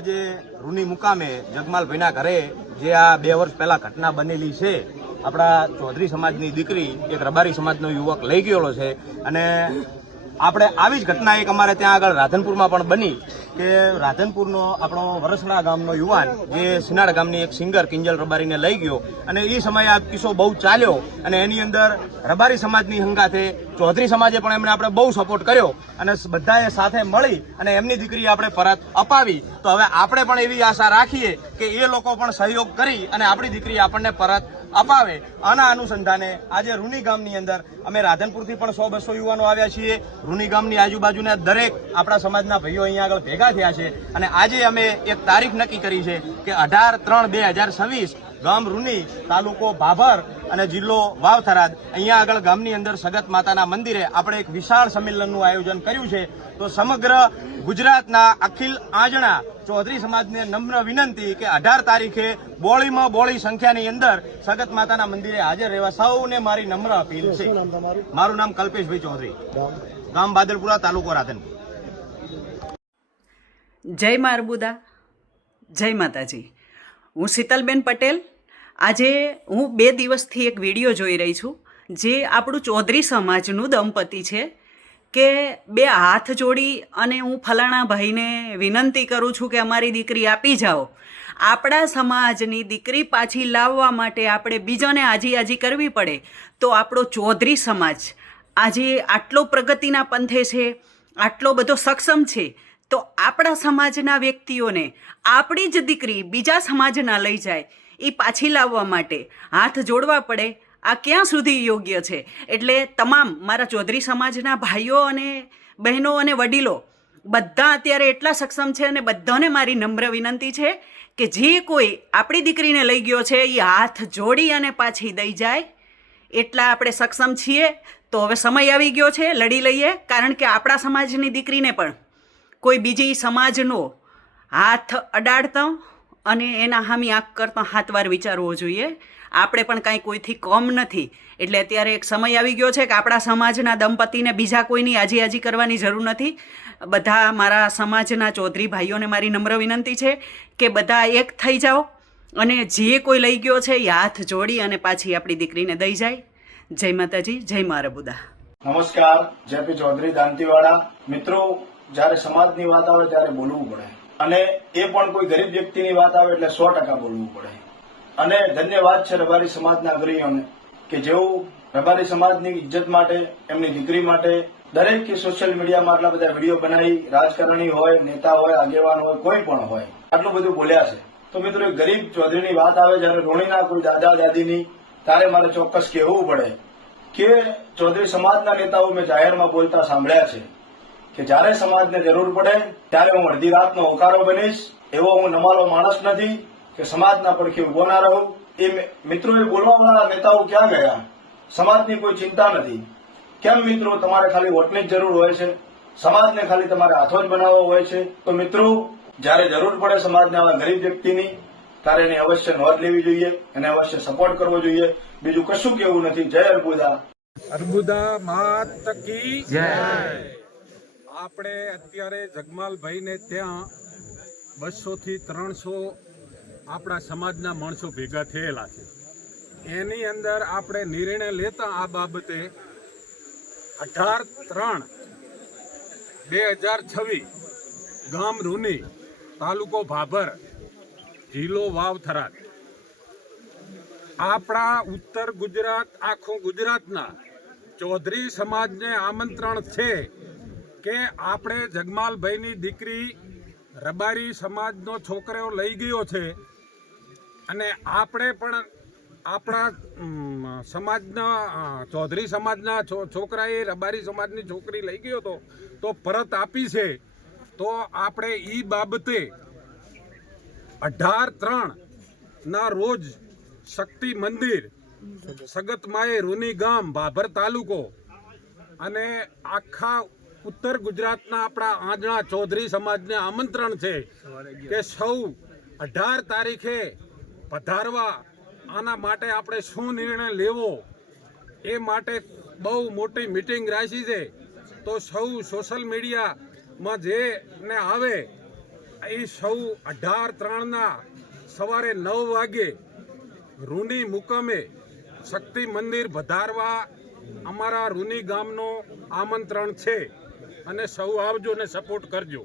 આજે રૂની મુકામે જગમાલભાઈના ઘરે જે આ 2 વર્ષ પહેલા ઘટના બનેલી છે, આપણા ચૌધરી સમાજની દીકરી એક રબારી સમાજનો યુવક લઈ ગયેલો છે અને આપણે આવી જ ઘટના એક અમારે ત્યાં આગળ રાધનપુરમાં પણ બની કે રાધનપુરનો આપણો વરસણા ગામનો યુવાન જે સિનાડ ગામની એક સિંગર કિંજલ રબારીને લઈ ગયો અને એ સમયે આ કિસ્સો બહુ ચાલ્યો અને એની અંદર રબારી સમાજની હંગાથે ચૌધરી સમાજે પણ એમને આપણે બહુ સપોર્ટ કર્યો અને બધાએ સાથે મળી અને એમની દીકરી આપણે પરત અપાવી. તો હવે આપણે પણ એવી આશા રાખીએ કે એ લોકો પણ સહયોગ કરી અને આપણી દીકરી આપણને પરત અપાવે. આના અનુસંધાને આજે રૂની ગામની અંદર અમે રાધનપુરથી પણ 100-200 યુવાનો આવ્યા છીએ. રૂની ગામની આજુબાજુના દરેક આપણા સમાજના ભાઈઓ અહીંયા આગળ ભેગા થયા છે અને આજે અમે એક તારીખ નક્કી કરી છે કે 18/3/2026 ગામ રૂની, તાલુકો ભાભર અને જિલ્લો વાવ-થરાદ અહીંયા આગળ ગામની અંદર સગત માતાના મંદિરે આપણે એક વિશાળ સંમેલનનું આયોજન કર્યું છે. તો સમગ્ર ગુજરાતના અખિલ આંજણા ચૌધરી સમાજને નમ્ર વિનંતી કે 18 તારીખે બોળીમાં બોળી સંખ્યાની અંદર સગત માતાના મંદિરે હાજર રહેવા સૌને મારી નમ્ર અપીલ છે. મારું નામ કલ્પેશભાઈ ચૌધરી, ગામ બાદલપુરા, તાલુકો રાધનપુર. જય મા અર્બુદા, જય માતાજી. હું શીતલબેન પટેલ. આજે હું 2 દિવસથી એક વિડીયો જોઈ રહી છું જે આપણું ચૌધરી સમાજનું દંપતી છે કે 2 હાથ જોડી અને હું ફલાણા ભાઈને વિનંતી કરું છું કે અમારી દીકરી આપી જાઓ. આપણા સમાજની દીકરી પાછી લાવવા માટે આપણે બીજાને આજી કરવી પડે તો આપણો ચૌધરી સમાજ આજે આટલો પ્રગતિના પંથે છે, આટલો બધો સક્ષમ છે, તો આપણા સમાજના વ્યક્તિઓને આપણી જ દીકરી બીજા સમાજના લઈ જાય એ પાછી લાવવા માટે હાથ જોડવા પડે. આ ક્યાં સુધી યોગ્ય છે? એટલે તમામ મારા ચૌધરી સમાજના ભાઈઓ અને બહેનો અને વડીલો બધા અત્યારે એટલા સક્ષમ છે અને બધાને મારી નમ્ર વિનંતી છે કે જે કોઈ આપણી દીકરીને લઈ ગયો છે એ હાથ જોડી અને પાછી દઈ જાય. એટલા આપણે સક્ષમ છીએ. તો હવે સમય આવી ગયો છે, લડી લઈએ. કારણ કે આપણા સમાજની દીકરીને પણ કોઈ બીજી સમાજનો હાથ અડાડતો અને એના હામી આંખ કરતા 7 વાર વિચારવો જોઈએ. આપણે પણ કાંઈ કોઈથી કમ નથી. એટલે અત્યારે એક સમય આવી ગયો છે કે આપણા સમાજના દંપતીને બીજા કોઈની આજી કરવાની જરૂર નથી. બધા મારા સમાજના ચૌધરી ભાઈઓને મારી નમ્ર વિનંતી છે કે બધા એક થઈ જાઓ અને જે કોઈ લઈ ગયો છે એ હાથ જોડી અને પાછી આપણી દીકરીને દઈ જાય. જય માતાજી, જય મા અર્બુદા. નમસ્કાર, જેપી ચૌધરી દાંતીવાડા. મિત્રો, જ્યારે સમાજની વાત આવે ત્યારે બોલવું પડે અને એ પણ કોઈ ગરીબ વ્યક્તિની વાત આવે એટલે 100% બોલવું પડે. અને ધન્યવાદ છે રબારી સમાજના અગ્રણીઓને કે જેઓ રબારી સમાજની ઇજ્જત માટે, એમની દીકરી માટે દરેક સોશિયલ મીડિયામાં આટલા બધા વિડીયો બનાવી, રાજકારણી હોય, નેતા હોય, આગેવાન હોય, કોઈ પણ હોય, આટલું બધું બોલ્યા છે. તો મિત્રો, એક ગરીબ ચૌધરીની વાત આવે જ્યારે રોણીના કોઈ દાદા દાદીની, ત્યારે મારે ચોક્કસ કહેવું પડે કે ચૌધરી સમાજના નેતાઓ મેં જાહેરમાં બોલતા સાંભળ્યા છે કે જ્યારે સમાજને જરૂર પડે ત્યારે હું અડધી રાતનો હોકારો બનીશ. એવો હું નમાલો માણસ નથી કે સમાજના પડખે ઉભો ના રહું. એ મિત્રોએ બોલવાવાળા નેતાઓ ક્યાં ગયા? સમાજની કોઈ ચિંતા નથી. કેમ મિત્રો, તમારે ખાલી વોટની જ જરૂર હોય છે? સમાજને ખાલી તમારે હાથો જ બનાવવો હોય છે? તો મિત્રો, જ્યારે જરૂર પડે સમાજને આવા ગરીબ વ્યક્તિની, ત્યારે એની અવશ્ય નોંધ લેવી જોઈએ, એને અવશ્ય સપોર્ટ કરવો જોઈએ. બીજું કશું કેવું નથી. જય અર્બુદા. અર્બુદા માત કી જય. આપણે અત્યારે જગમાલભાઈને ત્યાં 200 થી 300 આપણા સમાજના માણસો ભેગા થયેલા છે. એની અંદર આપણે નિર્ણય લેતા આ બાબતે 18/3/2026 ગામ રૂની, તાલુકો ભાભર, જિલ્લો વાવ-થરાદ, આપણા ઉત્તર ગુજરાત, આખું ગુજરાતના ચૌધરી સમાજને આમંત્રણ છે કે આપણે જગમાલભાઈની દીકરી રબારી સમાજનો છોકરો લઈ ગયો છે અને આપણે પણ આપણા સમાજના ચૌધરી સમાજના છોકરાએ રબારી સમાજની છોકરી લઈ ગયો હતો તો પરત આપી છે. તો આપણે એ બાબતે 18/3 રોજ શક્તિ મંદિર, સગતમાએ, રૂની ગામ, ભાભર તાલુકો અને આખા ઉત્તર ગુજરાતના આપણા આંજણા ચૌધરી સમાજને આમંત્રણ છે કે સૌ 18 તારીખે પધારવા. આના માટે આપણે શું નિર્ણય લેવો એ માટે બહુ મોટી મીટિંગ રાખી છે. તો સૌ સોશિયલ મીડિયામાં જેને આવે એ સૌ 18/3 સવારે 9 વાગે રૂની મુકામે શક્તિ મંદિર વધારવા અમારા રૂની ગામનો આમંત્રણ છે અને સૌ આવજો ને સપોર્ટ કરજો.